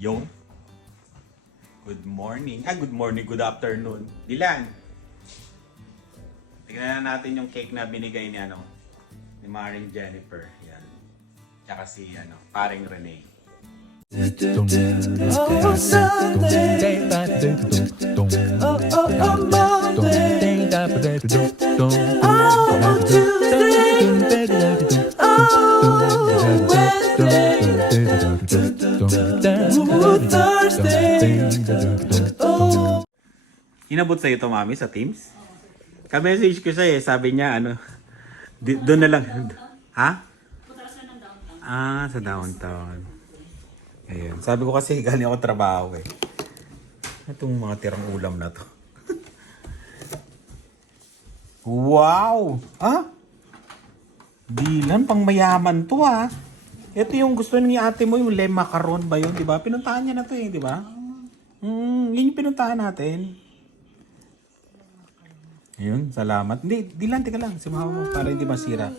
Yung? Good morning. Ah, good morning, good afternoon. Dilan. Tignan na natin yung cake na binigay ni ano, ni Maring Jennifer. Yan. Tsaka si ano, paring Rene. Oh, Sunday. Oh, oh, oh, Monday. Oh, Tuesday. Inabot sa'yo to, mami, sa Teams? Ka-message ko siya eh. Sabi niya, ano, doon na lang. Ha? Ah, sa downtown. Ayun. Sabi ko kasi galing ako trabaho eh. Itong mga tirang ulam na to. wow! Ah? Dilan, pang mayaman to ah. Ito yung gusto ni ate mo, yung le macaron ba yun, di ba? Pinuntahan niya na to eh, di ba? Hmm, yun yung pinuntahan natin. Yun, salamat. Hindi, Dilan, teka lang. Sumawa mo para hindi masira.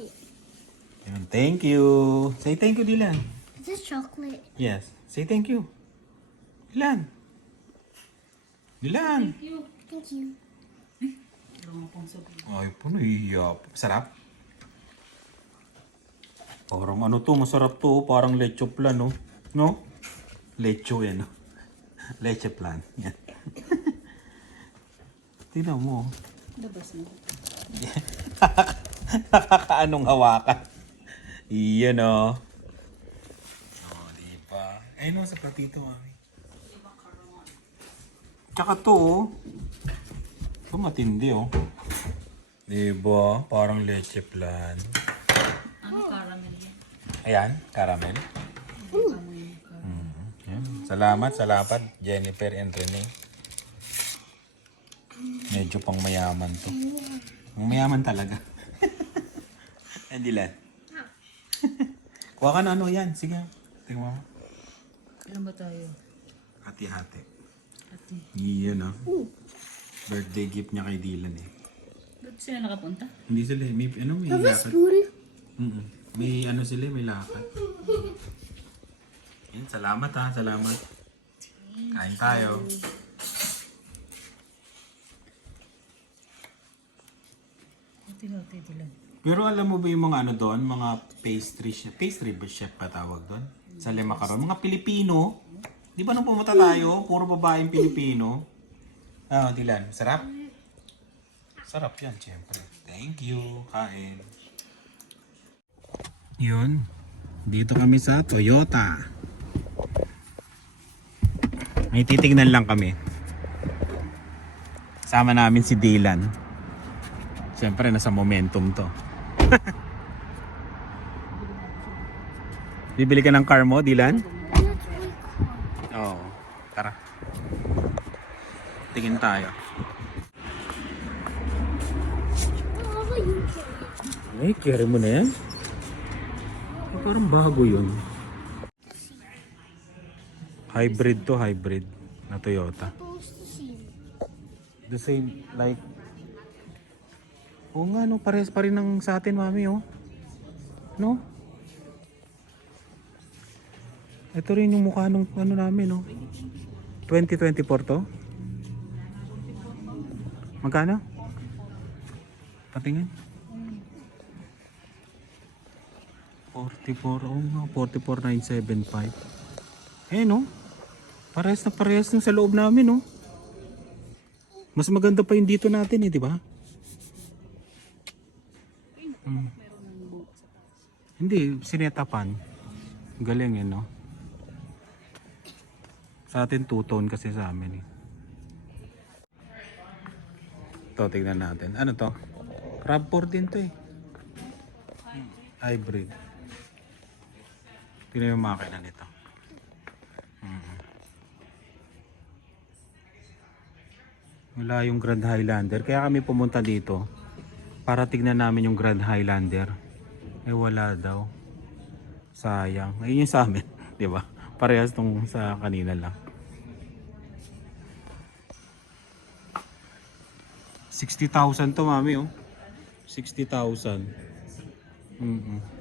Yun, thank you. Say thank you, Dilan. Is this chocolate? Yes. Say thank you. Dilan. Dilan. Thank you. Ay po, nahihiya. Sarap. Parang ano to, masarap to. Parang lecho plan, no? No? Lecho eh, no? Leche plan. Yan. Tingnan mo. Labas mo. Nakakaanong hawakan. Iyan o. Oh, di ba? Eh no, sa platito, mami. Tsaka to, oh. Ito matindi, oh. Di ba? Parang leche plan. Ayan, caramel. Mm, yan. Salamat, salamat, Jennifer and Rene. Medyo pang mayaman to. Ang mayaman talaga. Hindi lang. Kuha ka na ano yan. Sige. Tingnan mo. Kailan ba tayo? Hati-hati. Ate. Iyan ah. Birthday gift niya kay Dylan eh. Ba't sila nakapunta? Hindi sila eh. May, ano, may Have a lakad. spoon? Mm-mm. May ano sila, may lakad. Yan, salamat ha. Salamat. Kain tayo. Lang. Pero alam mo ba yung mga ano doon, mga pastry chef, pastry ba chef pa tawag doon? Sa Le Macaron, mga Pilipino. Di ba nung pumunta tayo, puro babaeng Pilipino? Ah, Dilan, sarap? Sarap yan, siyempre. Thank you, kain. Yun, dito kami sa Toyota. May titignan lang kami. Sama namin si Dylan. Siyempre, nasa momentum to. Bibili ka ng car mo, Dylan? Oo. Tara. Tingin tayo. Ay, carry mo na yan? Parang bago yun. Hybrid to, hybrid na Toyota. The same, like... Oo nga, no, pares pa rin ng sa atin, mami, oh. No? Ito rin yung mukha nung ano namin, no? 2024 to? Magkano? Patingin. 44, oh nga, 44,975. Eh, no? Parehas na parehas nung sa loob namin, no? Mas maganda pa yung dito natin, eh, di ba? Hmm. Hindi, sinetapan. Galing yun, no? Sa atin, two-tone kasi sa amin, eh. Ito, tignan natin. Ano to? Crab din to, eh. Hybrid. Tignan yung makina nito. Mhm. Wala yung Grand Highlander. Kaya kami pumunta dito para tignan namin yung Grand Highlander. Eh wala daw. Sayang. Ayun yung sa amin. ba? Parehas tong sa kanina lang. 60,000 to mami oh. 60,000. Mm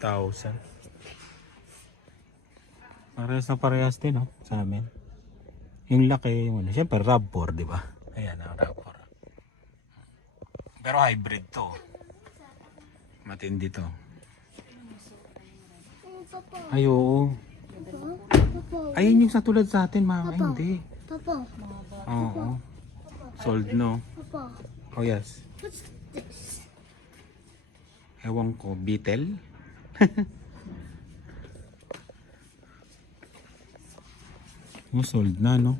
50,000. Parehas na parehas din, no? Sa amin. Yung laki, yung ano. Siyempre, RAV4, di ba? Ayan, ang RAV4. Pero hybrid to. Matindi to. Oh. Ay, oo. Ayun yung sa tulad sa atin, mama. Ay, hindi. Papa. Oo. Sold, no? Papa. Oh, yes. What's? Ewan ko, Beetle? oh, sold na, no?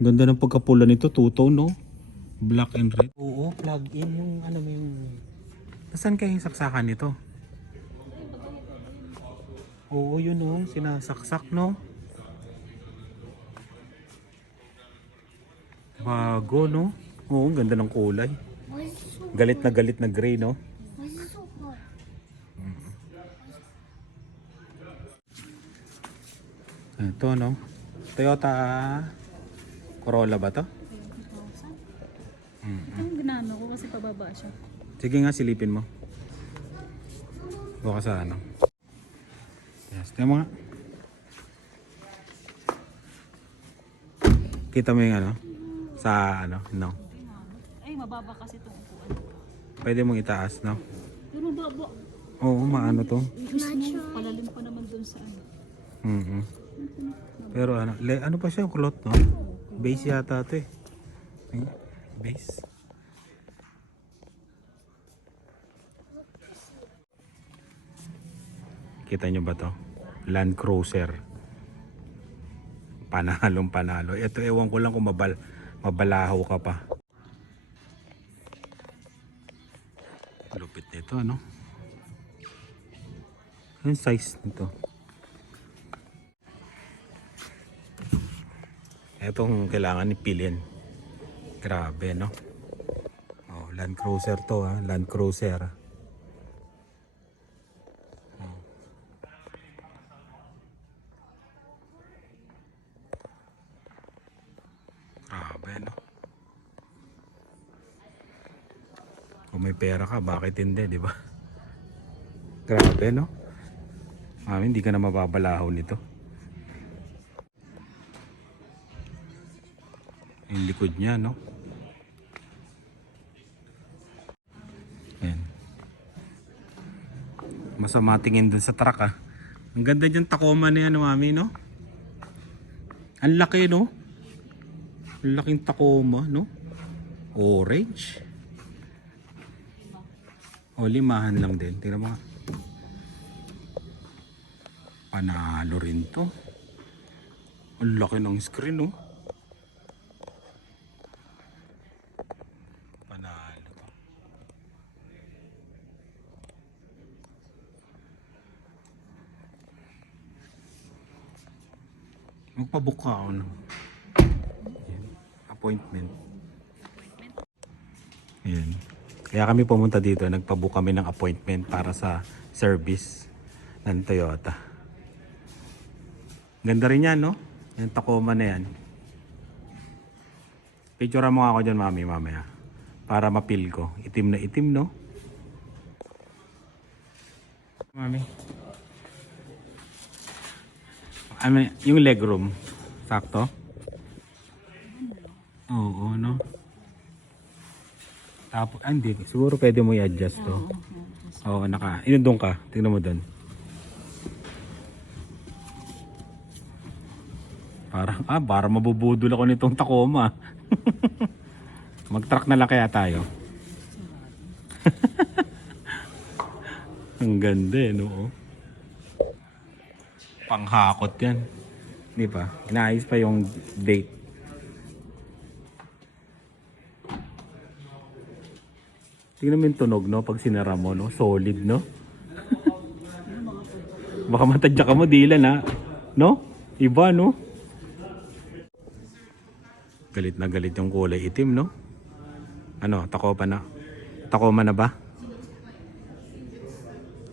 Ganda ng pagkapula nito, two-tone, no? Black and red. Oo, plug-in yung ano mo yung... Nasaan kayo yung saksakan nito? Oo, yun oh, sinasaksak, no? Bago, no? Oo, ganda ng kulay. Galit na galit na gray, no? Ito, no? Toyota Corolla ba to? Ang ginano ko kasi pababa siya. Sige nga, silipin mo. Buka sa ano. Yes, tingnan mo nga. Kita mo yung ano? Sa ano? No. Ay, mababa kasi itong upuan. Pwede mong itaas, no? Pero mababa. Oo, maano to. Palalim pa naman dun sa ano. Mhm. Pero ano, le, ano pa siya, kulot, no? Base yata to eh. Base. Kita nyo ba to? Land Cruiser. Panalong panalo. Ito ewan ko lang kung mabal, mabalaho ka pa. Lupit nito, ano? Yung size nito. Itong kailangan ipilin. Grabe, no? Oh, Land Cruiser to, ha? Land Cruiser. Grabe, no? Kung may pera ka, bakit hindi, di ba? Grabe, no? Mami, hindi ka na mababalaho nito. Likod niya, no? Ayan. Masama tingin dun sa truck, ah. Ang ganda dyan Tacoma na yan, mami, no? Ang laki, no? Ang laking Tacoma, no? Orange. O, limahan lang din. Tingnan mo nga. Panalo rin to. Ang laki ng screen, no? Panalo to. Magpabook ako Ayan. appointment. Ayan. Kaya kami pumunta dito, nagpabook kami ng appointment para sa service ng Toyota. Ganda rin yan, no? Yung Tacoma na yan. Picture mo ako dyan, mami, mamaya. Para mapil ko. Itim na itim, no? Mami. Ano, yung legroom. Sakto? Oo, no? Tapos, ah, hindi. Siguro pwede mo i-adjust to. Oo, naka. Inundong ka. Tingnan mo doon. Parang, ah, para mabubudol ako nitong Tacoma. Mag-truck na lang kaya tayo. Ang ganda eh, no? Panghakot yan. Di ba? Inaayos pa yung date. Tingnan mo yung tunog, no? Pag sinara mo, no? Solid, no? Baka matadya ka mo, dila na. No? Iba, no? Galit na galit yung kulay itim, no? Ano, Tacoma na? Tacoma na ba?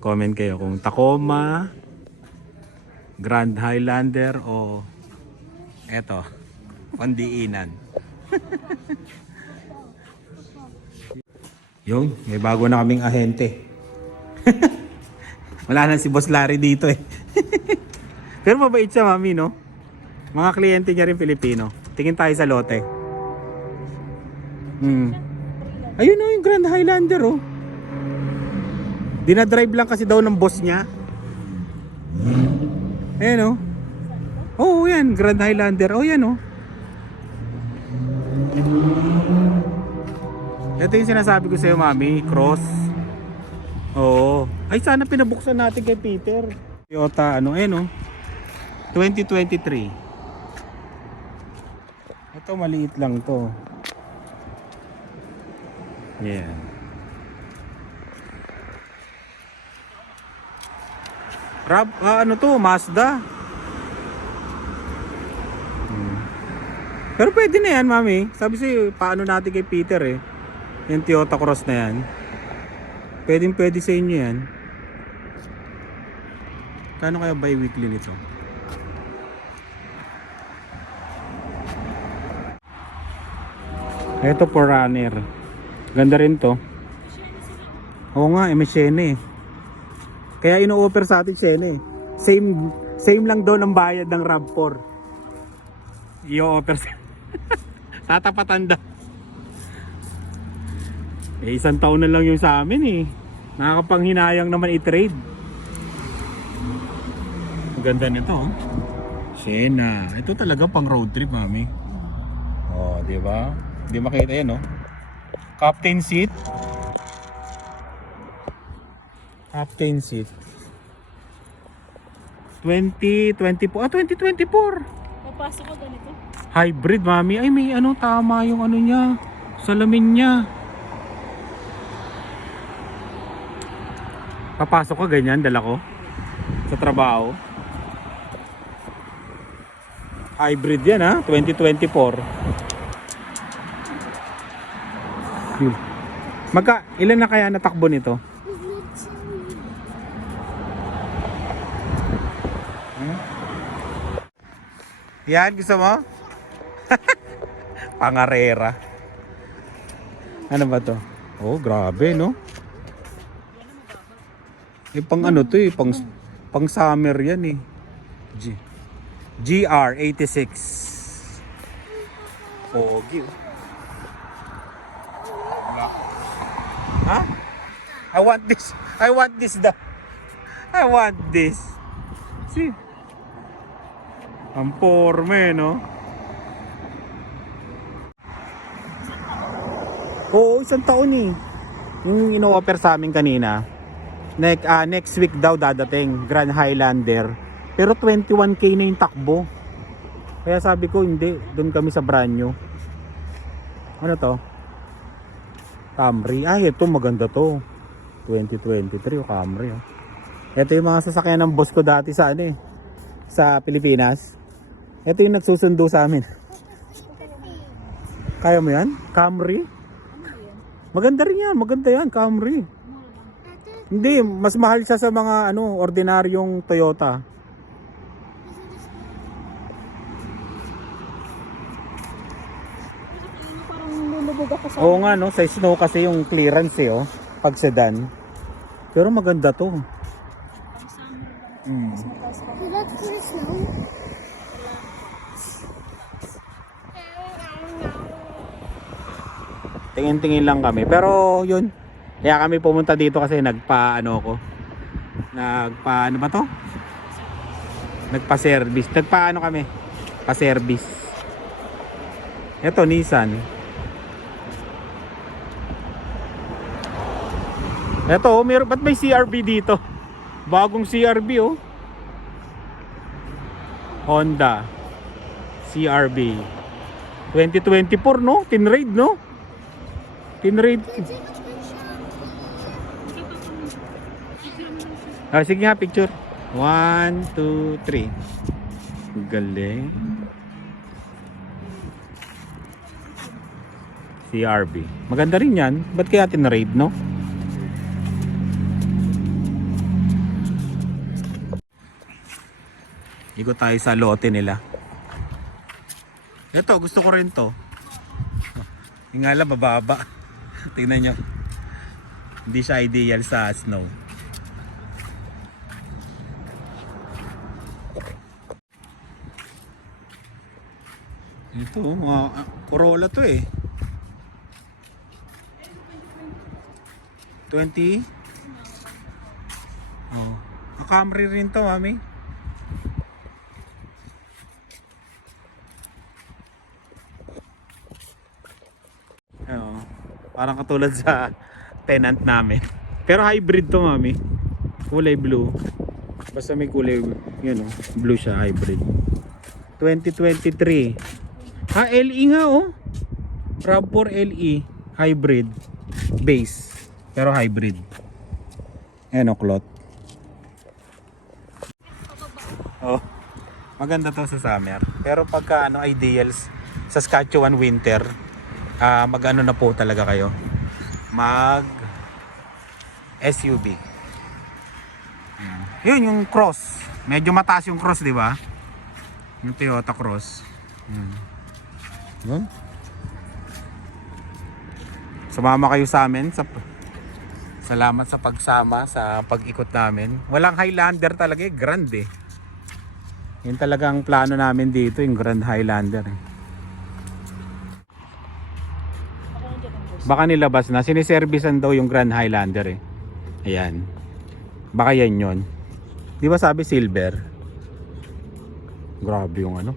Comment kayo kung Tacoma, Grand Highlander o eto, Pandiinan. Yung, may bago na kaming ahente. Wala na si Boss Larry dito eh. Pero mabait siya, mami, no? Mga kliyente niya rin Pilipino. Tingin tayo sa lote. Hmm. Ayun na yung Grand Highlander, oh. Dinadrive lang kasi daw ng boss niya. Ayan, oh. Oo, oh, yan. Grand Highlander. Oh, yan, oh. Ito yung sinasabi ko sa'yo, mami. Cross. Oo. Ay, sana pinabuksan natin kay Peter. Toyota, ano, eh, no? 2023. Ito, maliit lang to. Yan. Rab, ah, ano to, Mazda. Hmm. Pero pwede na yan, mami. Sabi sa'yo, paano natin kay Peter eh. Yung Toyota Cross na yan. Pwedeng pwede sa inyo yan. Kano kaya bi-weekly nito? Ito for runner. Ganda rin to. Oo nga, Shene eh. Kaya ino-offer sa atin Shene eh. Same, same lang daw ng bayad ng RAV4. I-offer sa... Tatapatan daw. Eh, isang taon na lang yung sa amin eh. Nakakapanghinayang naman i-trade. Ang ganda nito oh. Siena. Ito talaga pang road trip, mami. Oh, di ba? Di makita yan, oh. Captain seat. Captain seat. 2024. Ah, 2024. Papasok ko ganito. Hybrid, mami. Ay, may ano, tama yung ano niya. Salamin niya. Papasok ka ganyan, dala ko. Sa trabaho. Hybrid yan ha, 2024. Yun. Magka, ilan na kaya natakbo nito? Yan, gusto mo? Pangarera. Ano ba to? Oh, grabe, no? Eh, pang ano to eh, pang, pang summer yan eh. G GR86. Pogi. oh. Ha? I want this. I want this da. I want this. See? Ang porme, no? Oo, isang taon eh. Yung ino-offer sa amin kanina, next, ah, next week daw dadating, Grand Highlander. Pero 21k na yung takbo. Kaya sabi ko, hindi, doon kami sa brand new. Ano to? Camry. Ay, ito maganda to. 2023 yung Camry. Oh. Ito yung mga sasakyan ng boss ko dati sa ano eh, sa Pilipinas. Ito yung nagsusundo sa amin. Kaya mo yan? Camry? Maganda rin yan, maganda yan, Camry. Hindi, mas mahal siya sa mga ano, ordinaryong Toyota. Oo nga no, sa snow kasi yung clearance eh oh, pag sedan. Pero maganda to. Mm. Tingin-tingin lang kami. Pero yun, kaya kami pumunta dito kasi nagpa ano ko. Nagpa ano ba to? Nagpa service. Nagpa ano kami? Pa service. Ito Nissan. Ito, oh, meron ba't may CRB dito? Bagong CRB oh. Honda CRB 2024 no? Tinraid no? Tinraid. Ah, sige nga, picture. 1, 2, 3. Galing. CRB. Maganda rin yan. Ba't kaya tinraid, no? Ikot tayo sa lote nila. Ito, gusto ko rin to. Yung nga lang, mababa. Tingnan nyo. Hindi siya ideal sa snow. Ito, uh, Corolla to eh. 20? Oh. Camry rin to, mami. Parang katulad sa tenant namin. Pero hybrid to, mami. Kulay blue. Basta may kulay, yun oh, blue siya, hybrid. 2023. Ha, LE nga oh. RAV4 LE, hybrid. Base, pero hybrid. Ayan oh, cloth. Oh, maganda to sa summer. Pero pagka ano, ideals, sa Saskatchewan winter, ah mag-ano na po talaga kayo. Mag SUV. Ayan. Yun yung cross. Medyo mataas yung cross, di ba? Yung Toyota Cross. Yan. Yun. Sumama kayo sa amin sa Salamat sa pagsama sa pag-ikot namin. Walang Highlander talaga eh, Grand eh. Yun talaga ang plano namin dito, yung Grand Highlander eh. Baka nilabas na, siniservisan daw yung Grand Highlander eh. Ayan. Baka yan yun. Di ba sabi silver? Grabe yung ano.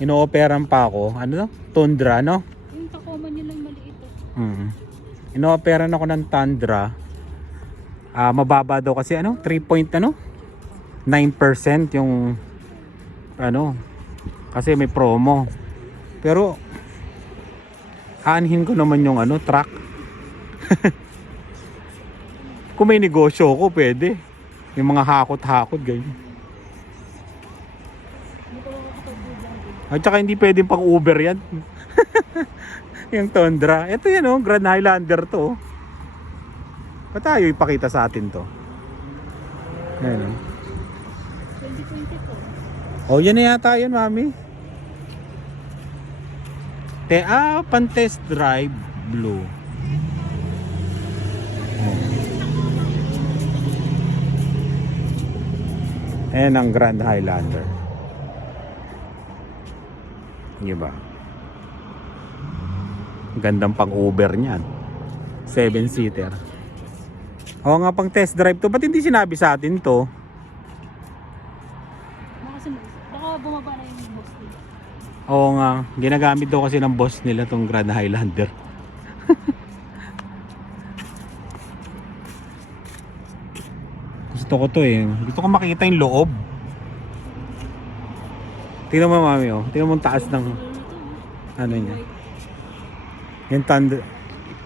Inooperan pa ako. Ano? Tundra, no? Yung Tacoma nyo lang maliit eh. Mm. Inooperan ako ng Tundra. Ah, mababa daw kasi ano? 3 point ano? 9% yung ano kasi may promo. Pero aanhin ko naman yung ano, truck. Kung may negosyo ko, pwede. Yung mga hakot-hakot ganyan. At saka hindi pwedeng pang Uber yan. yung Tundra. Ito yan oh, Grand Highlander to. oh. Ba't tayo ipakita sa atin to? Ayan oh. 2022. Oh, yan na yata yun, mami. Te, ah, pan test drive blue. Oh. Ayan ang Grand Highlander. Di ba? Gandang pang Uber niyan. Seven seater. Oo nga pang test drive to. Ba't hindi sinabi sa atin to? Baka, bumaba na yung. Oo nga, ginagamit daw kasi ng boss nila tong Grand Highlander. Gusto ko to eh. Gusto ko makita yung loob. Tingnan mo mami oh. Tingnan mo taas ng ano niya. Yung Tundra.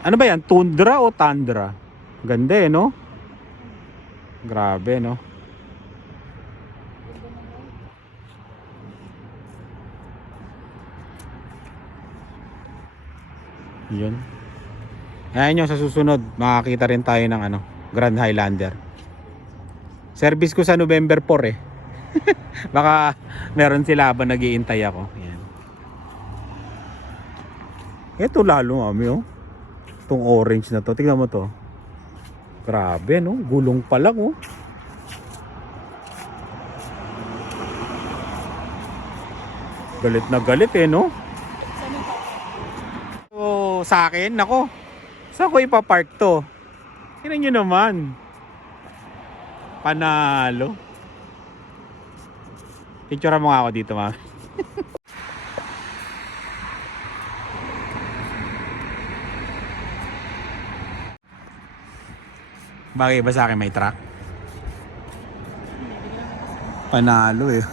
Ano ba yan? Tundra o Tundra? Ganda eh no? Grabe no? Yun. Ayan yung sa susunod, makakita rin tayo ng ano, Grand Highlander. Service ko sa November 4 eh. Baka meron sila habang nagiintay ako. Ayan. Ito lalo mami oh. Itong orange na to. Tingnan mo to. Grabe no. Gulong pa lang oh. Galit na galit eh no. Sa akin, nako. Saan ko ipapark to? Tingnan nyo naman. Panalo. Picture mo nga ako dito, ma. Bagay ba sa akin may truck? Panalo eh.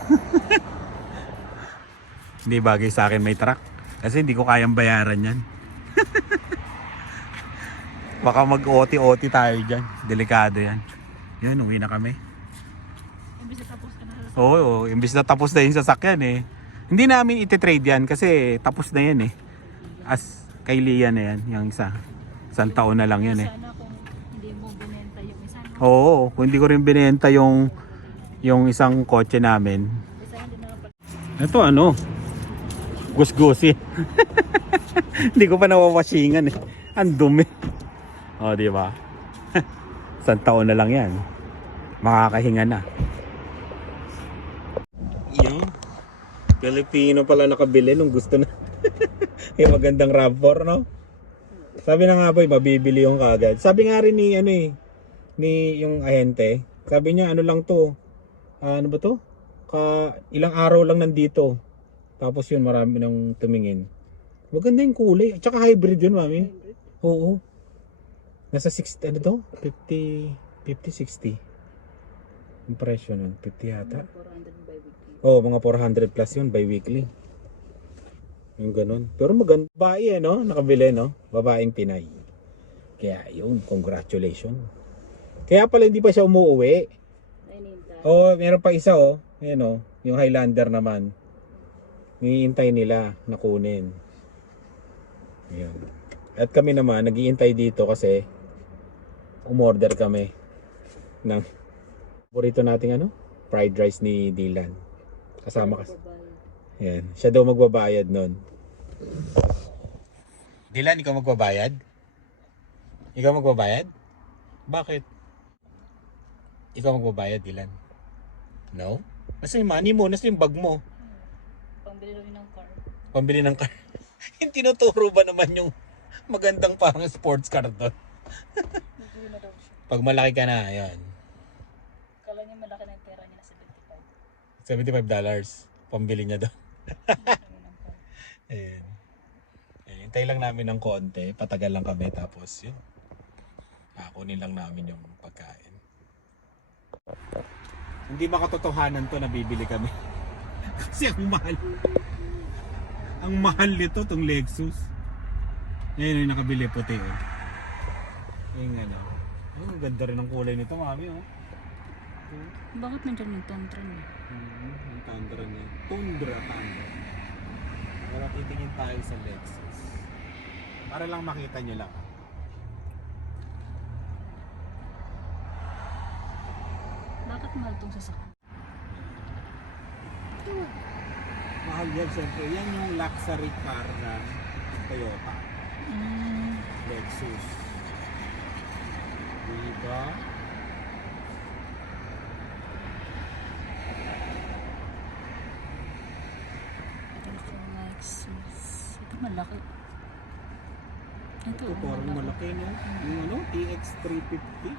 Hindi bagay sa akin may truck. Kasi hindi ko kayang bayaran yan. Baka mag-OT-OT tayo dyan. Delikado yan. Yan, uwi na kami. Imbis na tapos ka na Oo, oo, imbis na tapos na yung sasakyan eh. Hindi namin iti-trade yan kasi tapos na yan eh. As kay Lia na yan, yung isa. Isang taon na lang yan eh. Sana kung hindi mo binenta yung isa. Oo, kung hindi ko rin binenta yung yung isang kotse namin. Ito ano? Gusgusi. Hindi ko pa nawawashingan eh. Ang dumi. O, di ba? Isang taon na lang yan. Makakahinga na. Yung Pilipino pala nakabili nung gusto na. yung magandang RAV4, no? Sabi na nga boy, mabibili yung kagad. Sabi nga rin ni, ano eh, ni yung ahente, sabi niya, ano lang to, ah, ano ba to? Ka, ilang araw lang nandito. Tapos yun, marami nang tumingin. Maganda yung kulay. Tsaka hybrid yun, mami. Oo. Nasa 60, ano to? 50, 50, 60. Yung presyo nun, 50 yata. 400 by weekly. Oo, mga 400 plus yun bi-weekly. Yung ganun. Pero maganda. Babae eh, no? Nakabili, no? Babaeng Pinay. Kaya yun, congratulations. Kaya pala hindi pa siya umuwi. Oo, meron pa isa, oh. Ayan, oh. Yung Highlander naman. Hinihintay nila na kunin. Ayan. At kami naman, nagiintay dito kasi umorder kami ng paborito nating ano? Fried rice ni Dylan. Kasama kasi. Yan. Siya daw magbabayad nun. Dylan, ikaw magbabayad? Ikaw magbabayad? Bakit? Ikaw magbabayad, Dylan? No? Nasa yung money mo? Nasa yung bag mo? Pambili ng car. Pambili ng car. yung tinuturo ba naman yung magandang parang sports car doon? Nag-uwi na daw siya. Pag malaki ka na, ayan. Kala niya malaki na yung pera niya na 75. $75. Pambili niya doon. Ayan. Ayan. Hintay lang namin ng konti. Patagal lang kami. Tapos yun. Kakunin lang namin yung pagkain. Hindi makatotohanan to na bibili kami. Kasi ang mahal. Ang mahal nito tong Lexus. Ayan yung nakabili puti oh. Yung ano. Oh, ang ganda rin ang kulay nito mami oh. Bakit nandiyan yung tantra niya? Hmm, ang Tundra niya. Tundra, Tundra. Pero titingin tayo sa Lexus. Para lang makita nyo lang. Bakit mahal tong sasakyan? Mahal yan, syempre. Yan yung luxury car ng Toyota. Mm. Lexus. Diba? Ito Lexus. Ito malaki. Ito, Ito parang malaki, no? Yung ano? TX350.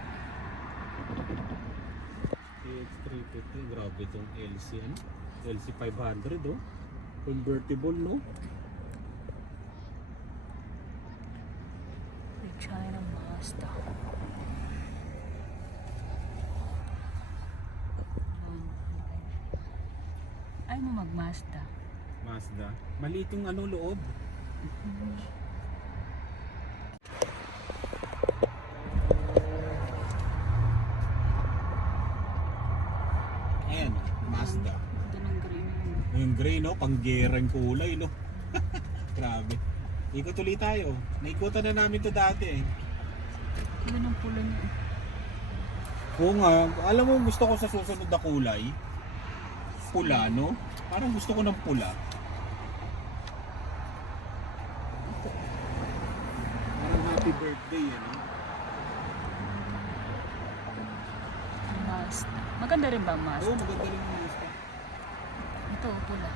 TX350. Grabe itong LC, ano? LC 500, oh. Convertible, no? The China Mazda. Ay mo mag-Mazda. Mazda. Maliit yung ano loob. Ayan, Mazda. Green. Yung gray, no? Panggerang kulay, no? Grabe. Ikot ulit tayo. Naikutan na namin to dati, eh. Iba ng pula niya. Oo nga, alam mo gusto ko sa susunod na kulay. Pula, no? Parang gusto ko ng pula. Parang happy birthday, ano? Mazda. Maganda rin ba ang Mazda? Oo, maganda rin yung. Ito, pula.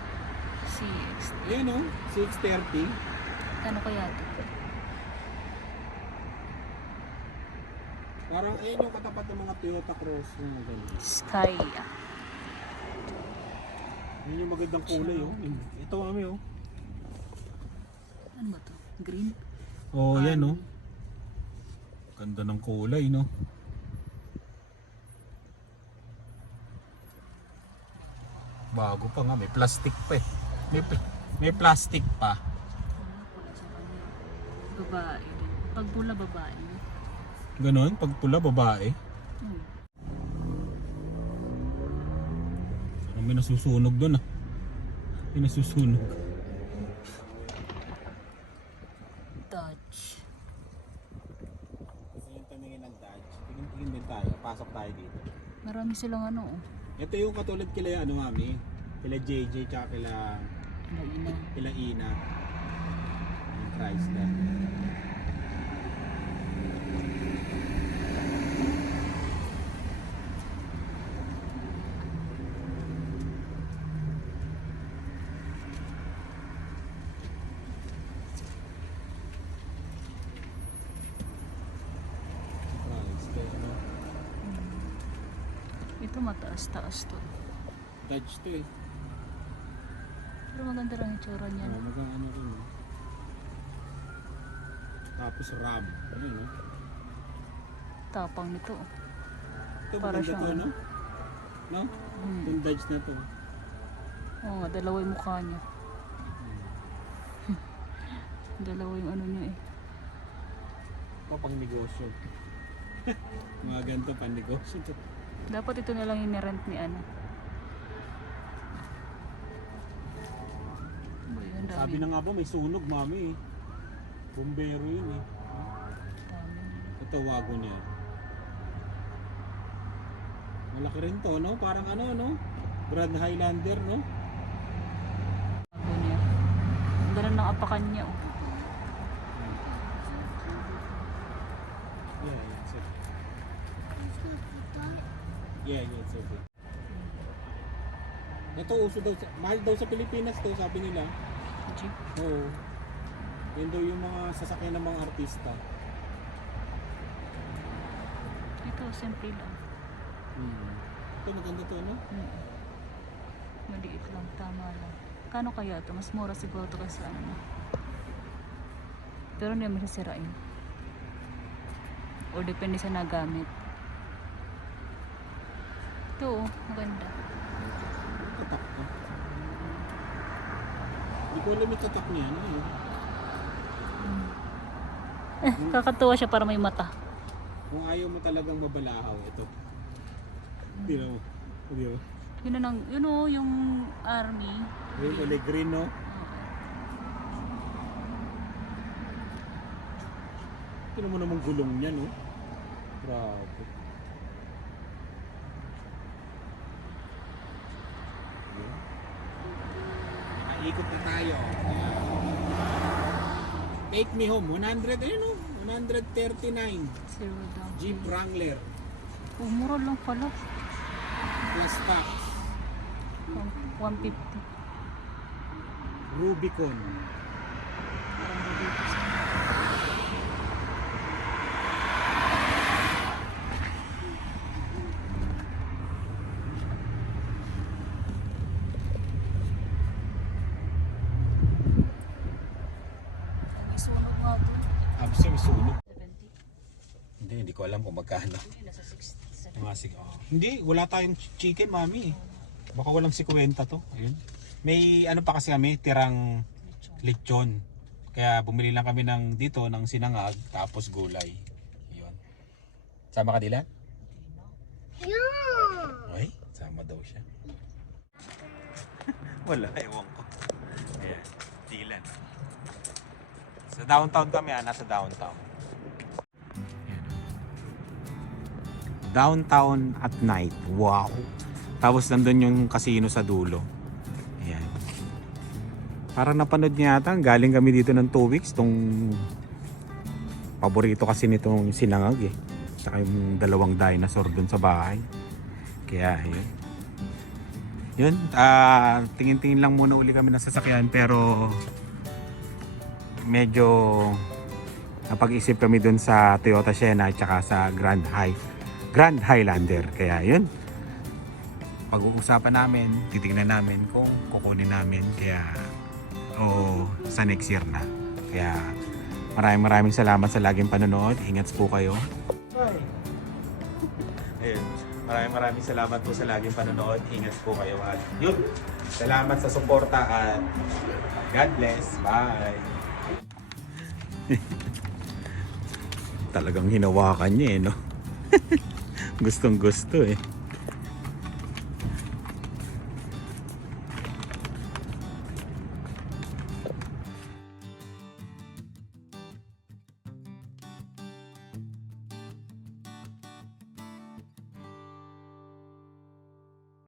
CX. Ayan, no? 630. Kano kaya ito? Parang ayan yung katapat ng mga Toyota Cross. Mga ganun. Sky. Yun yung magandang kulay, oh. Ito, mami, oh. Ano ba to? Green? Oh, yan, no? Ganda ng kulay, no? Bago pa nga, may plastic pa eh. May, pl- may plastic pa. Babae. Pag pula, babae. Ganon, pag pula, babae. Hmm. Parang may nasusunog doon ah. May nasusunog. Dodge. Gusto yung tumingin ng Dodge. Tingin-tingin din tayo. Pasok tayo dito. Marami silang ano oh. Ito yung katulad kila ano mami. Kila JJ tsaka kila, kila Ina. Yung Chrysler. Pero mataas-taas to. Dodge to eh. Pero maganda lang yung tsura niya. Ano, mag ano rin eh. Tapos RAM. Ano no? Tapang nito. Ito Para maganda siyang to, ano? no? Hmm. Itong Dodge na to. Oo nga, dalawa yung mukha niya. dalawa yung ano niya eh. Ito pang negosyo. Mga ganito pang negosyo to. Dapat ito na lang yung ni ano. Sabi na nga ba may sunog mami eh. Bumbero yun eh. Ito wagon niya. Malaki rin to no? Parang ano no? Grand Highlander no? Bago niya. Ang ganda ng apakan niya oh. Yeah, yeah, it's okay. Yeah, yeah, it's okay. Ito uso daw, sa- mahal daw sa Pilipinas to, sabi nila. Jeep. Oo. Yan daw yung mga sasakyan ng mga artista. Ito, simple lang. Hmm. Ito maganda to, no? Hmm. Maliit lang, tama lang. Kano kaya ito? Mas mura siguro ito kasi ano. Pero hindi naman siya sirain. O depende sa nagamit. Ito, oh, maganda. Tatak to. Hindi ko alam yung tatak niya, ano yun? Eh, kakatuwa siya para may mata. Kung ayaw mo talagang mabalahaw, ito. Hindi mo. Hindi mo. Yun na nang, yun oh, yung army. Yung kulay green, no? Tignan mo namang gulong niya, no? Grabe. Nakaikot na tayo. Take me home. 100, ayun no? 139. Zero down. Jeep Wrangler. Oh, mura lang pala. Plus tax. One- 150. Rubicon. Parang dito sa... May sunog nga Abs yung. 70. Hindi, hindi ko alam kung magkano. Hindi, nasa 60. Mga sig- oh. Hindi, wala tayong ch- chicken, mami. Baka walang si kwenta to. Ayun. May ano pa kasi kami, tirang lechon. Kaya bumili lang kami ng dito ng sinangag tapos gulay. Yun. Sama ka Dilan? Yeah. Ay, sama daw siya. Wala, ewan ko. Ayan, Dilan. Sa downtown kami ah, nasa downtown. Downtown at night. Wow. Tapos nandun yung casino sa dulo. Ayan. Parang napanood niya ata, galing kami dito ng 2 weeks. Tong paborito kasi nitong sinangag eh. Tsaka yung dalawang dinosaur dun sa bahay. Kaya yun. Yun, ah, tingin-tingin lang muna uli kami ng sasakyan pero medyo napag-isip kami dun sa Toyota Sienna at saka sa Grand High Grand Highlander. Kaya yun, pag-uusapan namin, titignan namin kung kukunin namin kaya o sa next year na. Kaya maraming maraming salamat sa laging panonood. Ingat po kayo. Ayun. Maraming maraming salamat po sa laging panonood. Ingat po kayo at yun. Salamat sa suporta at God bless. Bye. Talagang hinawakan niya eh, no? Gustong gusto eh.